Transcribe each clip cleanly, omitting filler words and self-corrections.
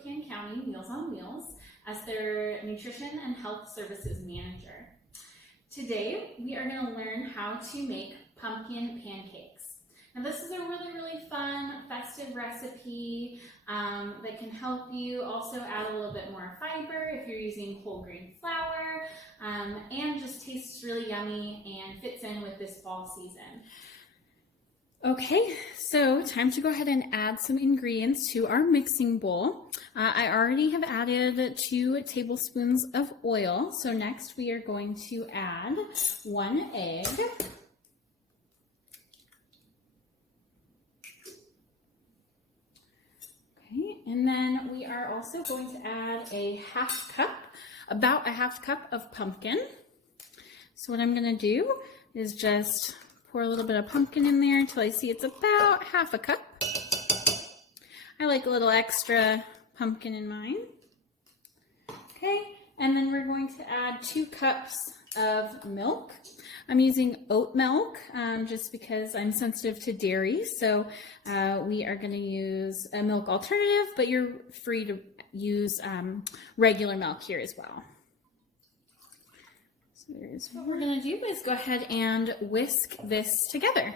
Spokane County Meals on Wheels as their Nutrition and Health Services Manager. Today, we are going to learn how to make pumpkin pancakes. Now this is a really fun, festive recipe that can help you also add a little bit more fiber if you're using whole grain flour, and just tastes really yummy and fits in with this fall season. Okay, so time to go ahead and add some ingredients to our mixing bowl. I already have added 2 tablespoons of oil. So next we are going to add 1 egg. Okay, and then we are also going to add about a half cup of pumpkin. So what I'm gonna do is just pour a little bit of pumpkin in there until I see it's about half a cup. I like a little extra pumpkin in mine. Okay, and then we're going to add 2 cups of milk. I'm using oat milk just because I'm sensitive to dairy, so we are going to use a milk alternative, but you're free to use regular milk here as well. What we're going to do is go ahead and whisk this together.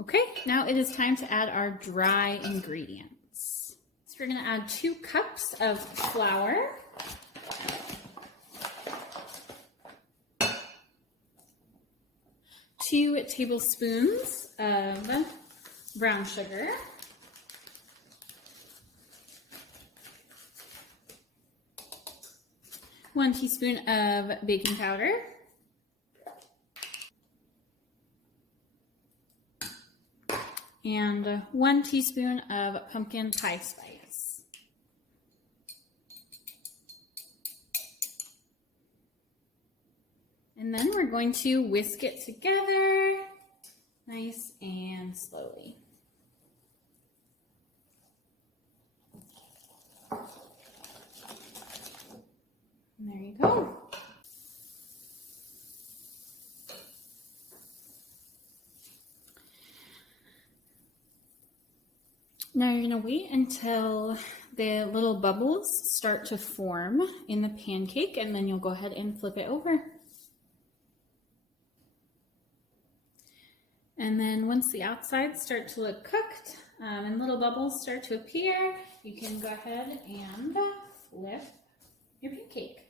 Okay, now it is time to add our dry ingredients. So we're going to add 2 cups of flour, 2 tablespoons of brown sugar, 1 teaspoon of baking powder, and 1 teaspoon of pumpkin pie spice. And then we're going to whisk it together nice and slowly. And there you go. Now you're going to wait until the little bubbles start to form in the pancake, and then you'll go ahead and flip it over. And then once the outsides start to look cooked and little bubbles start to appear, you can go ahead and flip your pancake.